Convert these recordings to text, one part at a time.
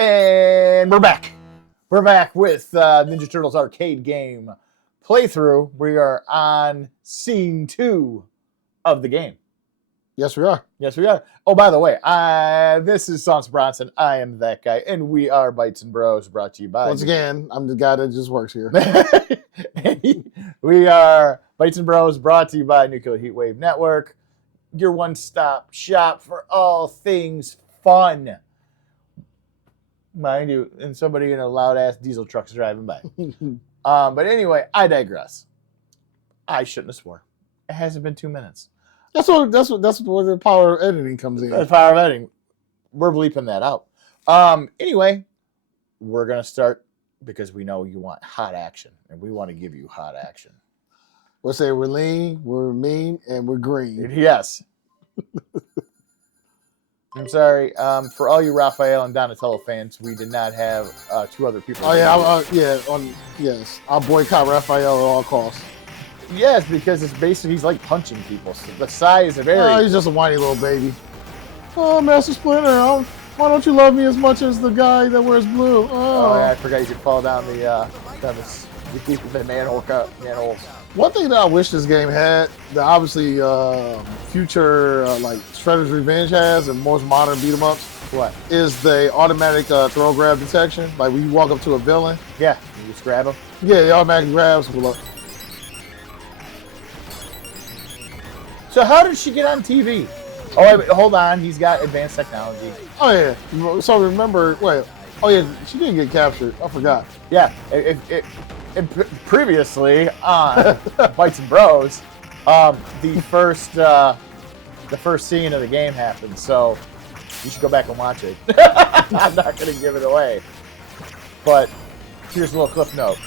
And we're back. We're back with Ninja Turtles arcade game playthrough. We are on scene 2 of the game. Yes, we are. Yes, we are. Oh, by the way, this is Sans Bronson. I am that guy, and we are Bytes and Bros, brought to you by... Once again, I'm the guy that just works here. We are Bytes and Bros, brought to you by Nuclear Heatwave Network, your one-stop shop for all things fun. Mind you, and somebody in a loud-ass diesel truck's driving by. But anyway, I digress. I shouldn't have swore. It hasn't been 2 minutes. That's where the power of editing comes in. The power of editing. We're bleeping that out. Anyway, we're going to start because we know you want hot action, and we want to give you hot action. We'll say we're lean, we're mean, and we're green. Yes. I'm sorry. For all you Raphael and Donatello fans, we did not have 2 other people. Oh, yeah. Yes. I'll boycott Raphael at all costs. Yes, because it's basically, he's like punching people. So the size of very... he's just a whiny little baby. Oh, Master Splinter, why don't you love me as much as the guy that wears blue? Oh yeah, I forgot you could fall down the manholes. One thing that I wish this game had, that obviously future like Shredder's Revenge has and most modern beat 'em ups, What? is the automatic throw grab detection. Like when you walk up to a villain. Yeah, you just grab him. Yeah, the automatic grabs. So how did she get on TV? Oh, wait, hold on. He's got advanced technology. Oh yeah. So remember, oh yeah, she didn't get captured. I forgot. Yeah. Previously on Bytes and Bros, the first scene of the game happened. So you should go back and watch it. I'm not going to give it away. But here's a little cliff note.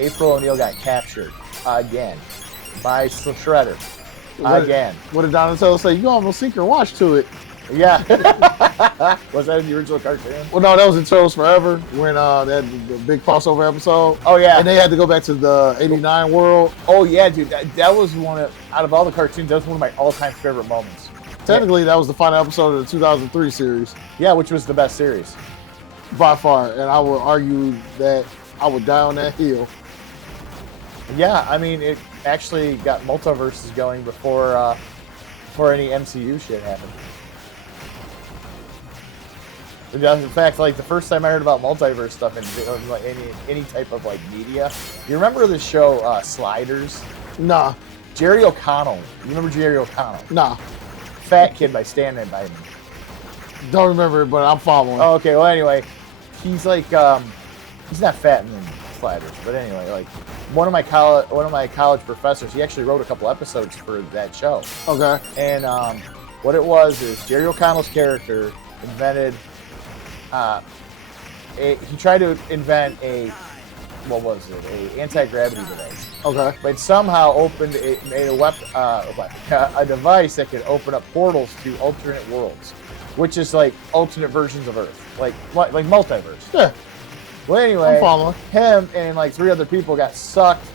April O'Neil got captured again by Shredder. Again. What did Donatello say? You almost sink your watch to it. Yeah. Was that in the original cartoon? Well, no, that was in Turtles Forever when they had the big crossover episode. Oh, yeah. And they had to go back to the 89 world. Oh, yeah, dude. That was out of all the cartoons, that was one of my all-time favorite moments. Technically, that was the final episode of the 2003 series. Yeah, which was the best series. By far. And I would argue that I would die on that hill. Yeah, I mean, it actually got multiverses going before any MCU shit happened. In fact, like the first time I heard about multiverse stuff in like any type of like media, you remember the show Sliders? Nah. Jerry O'Connell. You remember Jerry O'Connell? Nah. Fat kid by Stand By Me. Don't remember it, but I'm following. Oh, okay. Well, anyway, he's like he's not fat in Sliders, but anyway, like one of my college professors, he actually wrote a couple episodes for that show. Okay. And what it was is Jerry O'Connell's character invented. He tried to invent a anti-gravity device. Okay. But somehow made a device that could open up portals to alternate worlds, which is like alternate versions of Earth, like multiverse. Yeah. Well, anyway, I'm following. Him and like 3 other people got sucked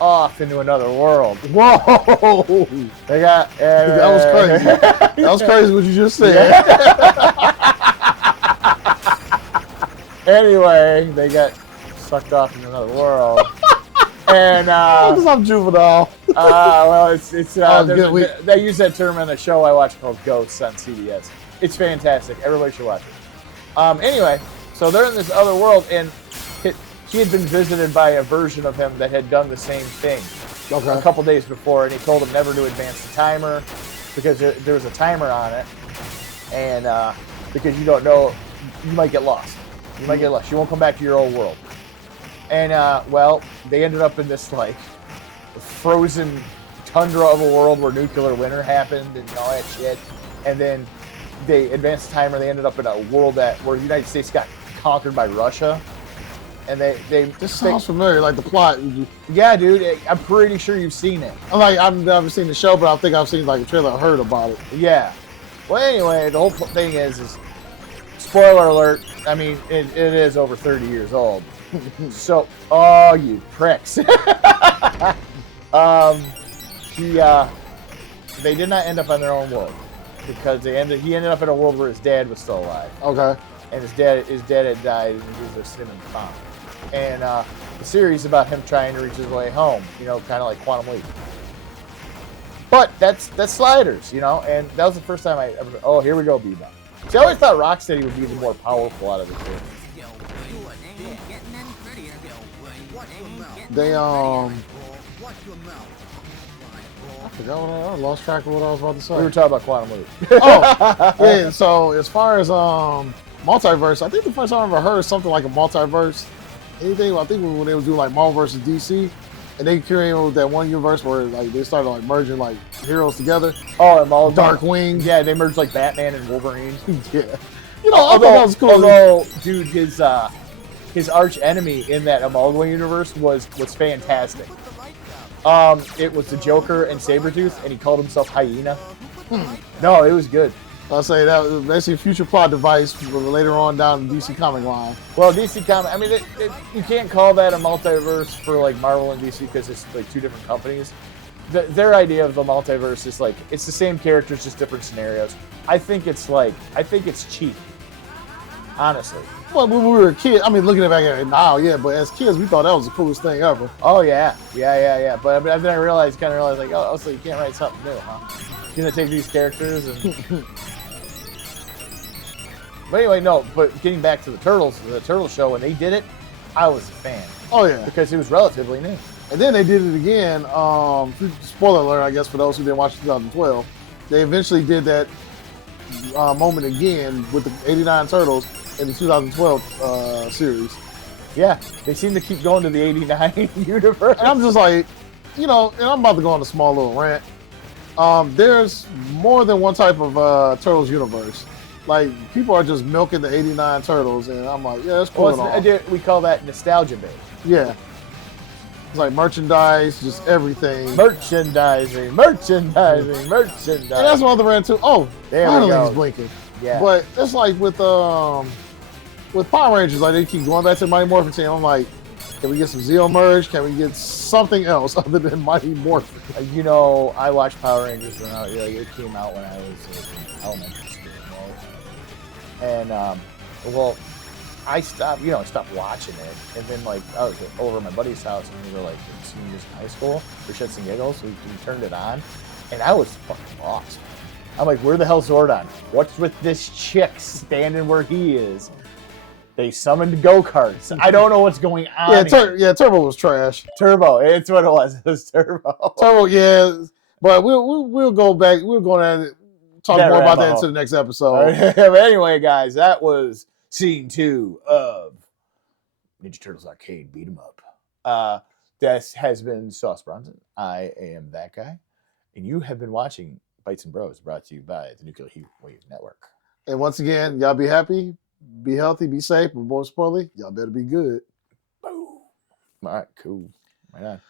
off into another world. Whoa! They got that was crazy. That was crazy what you just said. Yeah. Anyway, they got sucked off into another world, and because I'm juvenile. well, it's they use that term in a show I watch called Ghosts on CBS. It's fantastic. Everybody should watch it. Anyway, so they're in this other world, and he had been visited by a version of him that had done the same thing a couple days before, and he told him never to advance the timer because there was a timer on it, and because you don't know, you might get lost. You might get lost. You won't come back to your old world. And, well, they ended up in this, like, frozen tundra of a world where nuclear winter happened and all that shit. And then they advanced the timer. They ended up in a world where the United States got conquered by Russia. And This sounds familiar, like the plot. Yeah, dude. I'm pretty sure you've seen it. I've never seen the show, but I think I've seen, like, a trailer. I heard about it. Yeah. Well, anyway, the whole thing is spoiler alert, I mean, it is over 30 years old. So, oh, you pricks. They did not end up on their own world because he ended up in a world where his dad was still alive. Okay. and his dad had died, and he was a cinnamon bomb. And the series about him trying to reach his way home, you know, kind of like Quantum Leap. But that's Sliders, you know, and that was the first time I ever. Oh, here we go, Bebop. See, I always thought Rocksteady would be the more powerful out of the two. They I forgot what I lost track of what I was about to say. We were talking about Quantum Leap. Oh, yeah. So as far as multiverse, I think the first time I ever heard something like a multiverse, anything. I think when they was doing like Marvel versus DC, and they came with that one universe where like they started like merging like heroes together. Oh, and all Darkwing. Yeah, they merged like Batman and Wolverine. Yeah. You know, I thought that was cool. Although, dude, his arch enemy in that Amalgam universe was fantastic. It was the Joker and Sabretooth, and he called himself Hyena. No, it was good. I'll say that was basically a future plot device for later on down the DC comic line. Well, DC comic, I mean, you can't call that a multiverse for like Marvel and DC because it's like two different companies. Their idea of the multiverse is like it's the same characters, just different scenarios. I think it's cheap. Honestly. Well, when we were kids, I mean, looking back at it now, yeah, but as kids, we thought that was the coolest thing ever. Oh, yeah. But then I realized, like, oh, so you can't write something new, huh? You're going to take these characters and... But anyway, no, but getting back to the Turtle show, when they did it, I was a fan. Oh, yeah. Because it was relatively new. And then they did it again, spoiler alert, I guess, for those who didn't watch 2012. They eventually did that moment again with the 89 Turtles in the 2012 series. Yeah, they seem to keep going to the 89 universe. And I'm just like, you know, and I'm about to go on a small little rant. There's more than one type of Turtles universe. Like, people are just milking the 89 Turtles, and I'm like, yeah, it's cool and all. We call that nostalgia bait. Yeah. It's like merchandise, just everything. Merchandising. And that's one other rant too. Oh, there finally he's blinking. Yeah. But it's like with Power Rangers, like they keep going back to Mighty Morphin team. I'm like, can we get some Zeo merge? Can we get something else other than Mighty Morphin? You know, I watched Power Rangers when it came out when I was in elementary school. And well, I stopped watching it, and then like I was over at my buddy's house, and we were like seniors in high school for shits and giggles. So we turned it on, and I was fucking lost. I'm like, where the hell's Zordon? What's with this chick standing where he is? They summoned go-karts. I don't know what's going on. Yeah, Turbo was trash. Turbo, it's what it was. It was Turbo. Turbo, yeah, but we'll go back. We'll go and talk more about that into the next episode. But anyway, guys, that was Scene 2 of Ninja Turtles Arcade Beat 'em Up. This has been Sauce Bronson. I am that guy, and you have been watching Bytes and Bros, brought to you by the Nuclear Heatwave Network. And once again, y'all be happy, be healthy, be safe, but more importantly, y'all better be good. Boom. All right, cool. Right on.